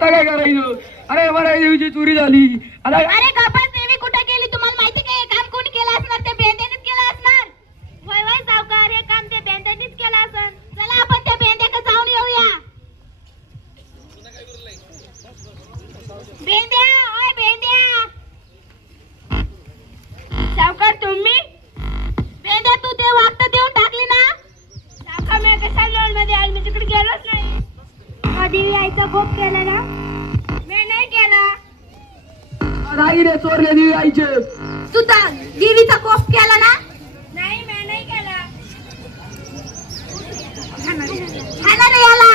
आता काय करायचं? अरे मला देवीची चोरी झाली. आता अरे कपास देवी कुठे गेली तुम्हाला माहिती का? हे काम कोणी केलं असणार? ते बेंद्यानेच केलं असणार. वय वय सावकार, हे काम ते बेंद्यानेच केलं असणार. चला आपण त्या बेंद्याकडे जाऊन येऊया. बेंद्या, ओय बेंद्या. सावकार तुम्ही? बेंद्या तू ते वागता देऊन टाकली ना? सावकार मी कशा लोन मध्ये आली? मी तिकडे गेलोच नाही. देवी आईचा कोप केला ना? मी नाही केला. राईने चोरले देवी आईचे. तू तर देवीचा कोप केला ना? नाही मी नाही केला. खाना रे याला.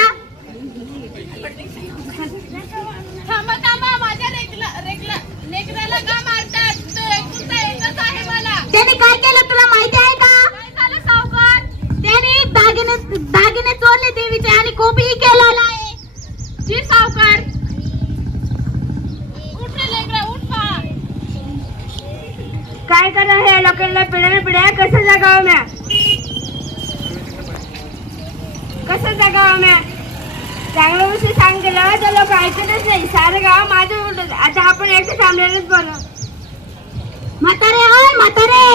थांबा थांबा, माझ्या लेकराला का मारतात? तो एकुलता एकच आहे मला. त्याने काय केलं तुला माहिती आहे का? काय झालं सावकार? त्याने दागिने चोरले देवीचे आणि कोपही केला आहे. जी सावकार. उठ रे लेकरा, उठ पहा. काय करा हे लोकांना पिढ्या कसं जगावं म्या? कसं जगावं म्या? चांगल्या गोष्टी सांगितलं तर लोक ऐकतच नाही. सारं गाव माझं उलट. आता आपण एकटं थांबलेलंच बरं. म्हातारे, ओय म्हातारे.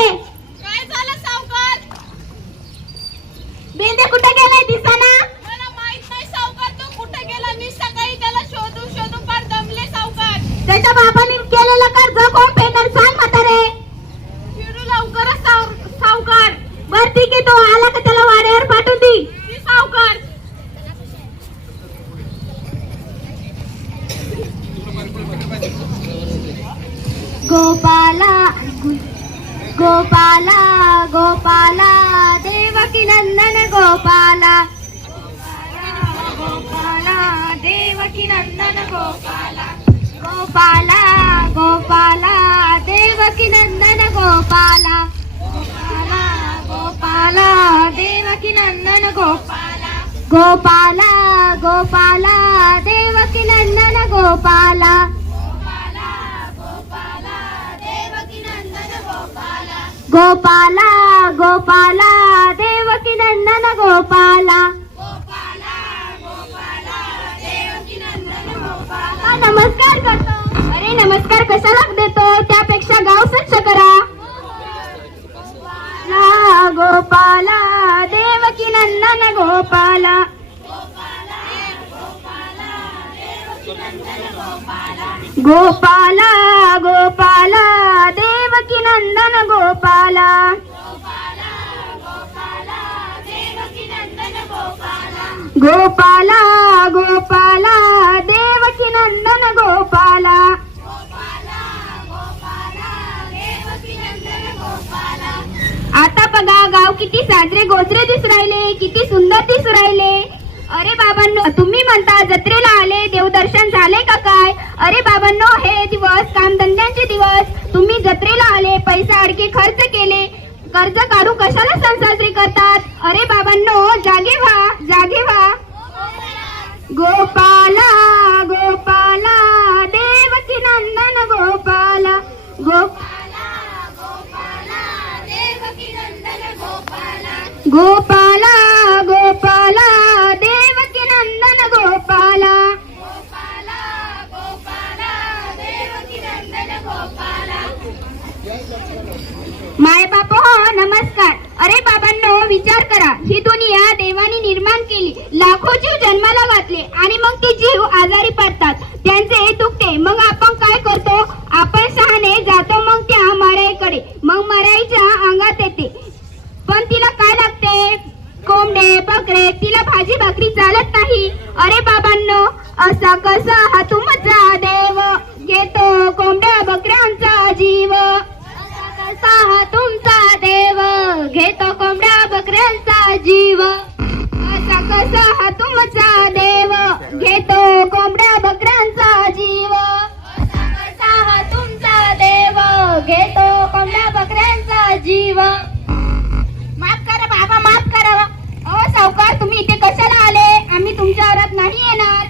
काय झालं सावकार? बेंदे कुठे गेलाय दिसाना? मला माहित नाही सावकार, तो कुठे गेला? मी सकाळी त्याला शोधून फार दमले सावकार. त्याच्या बाबांनी केलेलं कर्ज कोण फेडणार सांग म्हातारे? फिरू लवकरच सावकार. बर ठीक आहे, तो आला का त्याला वाड्यावर पाठवून दे. सावकार. गोपाला गोपाला गोपाला देवकी नंदन गोपाला. गोपाला देवकी नंदन गोपाला. गोपाला गोपाला देवकी नंदन गोपाला. गोपाला गोपाला देवकी नंदन गोपाला. गोपाला गोपाला देवकी नंदन गोपाला. गोपाला गोपाला देवकी नंदन गोपाला. नमस्कार करतो. अरे नमस्कार कशाला देतो? त्यापेक्षा गाव स्वच्छ करा. गोपाला देवकी नंदन गोपाला. गोपाला गोपाला देवकी नंदन गोपाला. गोपाला गोपाला देवकी नंदन गोपाला. आता बघा गाव किती साजरे गोजरे दिसू राहिले, किती सुंदर दिसू राहिले. अरे बाबांनो, तुम्ही म्हणता जत्रेला आले, देवदर्शन झाले का काय? अरे बाबांनो, हे दिवस कामधंद्यांचे दिवस. तुम्ही जत्रेला आले, पैसे अडके खर्च केले, कर्ज काढू कशाला सण साजरे करतात? अरे बाबांनो, जागे व्हा, जागे व्हा. गोपाला गोपाला देवकी नंदन गोपाला. गोपाला गोपाला देवकी नंदन गोपाला. गोपाला गोपाला देवकी नंदन गोपाला. गोपाला गोपाला देवकी नंदन गोपाला. माय बाप हो नमस्कार. अरे बाबांनो, विचार करा, ही दुनिया देवाने निर्माण केली, लाखो जीव जन्माला घातले आणि मग ते जीव आजारी पडतात, त्यांचे दुखते. मग आपण काय करतो? आपण शहाणे जातो मग त्या मराईकडे. मग मराईच्या अंगात येते, पण तिला काय लागते? कोंबडे बकरे. तिला भाजी भाकरी चालत नाही. अरे बाबांनो, असा कसा हा तुमचा देव, घेतो कोंबड्या बकऱ्यांचा जीव. हा तुमचा देव, घेतो कोंबड्या बकऱ्यांचा जीव. असा कसा हा तुमचा देव, घेतो कोंबड्या बकऱ्यांचा जीव. असा कसा हा तुमचा देव, घेतो कोंबड्या बकऱ्यांचा जीव. माफ करा बाबा, माफ करा. अहो सावकार, तुम्ही इथे कशाला आले? आम्ही तुमच्या घरात नाही येणार.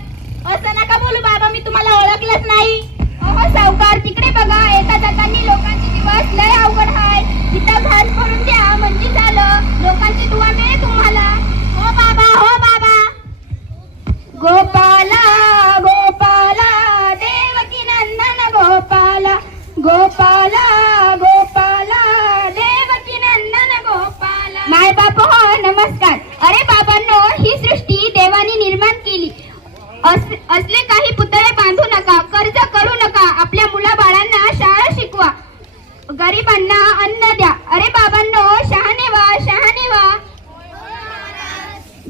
असं नका बोलू बाबा, मी तुम्हाला ओळखलंच नाही. अहो सावकार, तिकडे बघा, येता जातानी लोकांचे दिवस लय अवघड आहे. तिथं घर करून द्या म्हणजे झालं. लोकांची दुआ मिळेल तुम्हाला. हो बाबा, हो बाबा. गोपाला गोपाला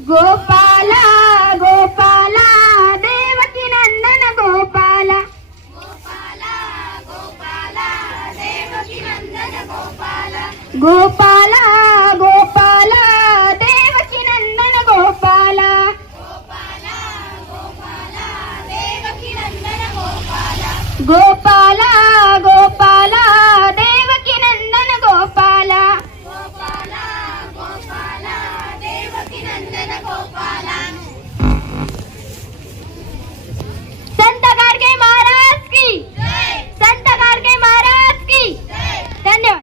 गोपाला गोपाला देवकी नंदन गोपाला गोपाला गोपाला देवकी नंदन गोपाला गोपाला गोपाला देवकी नंदन गोपाला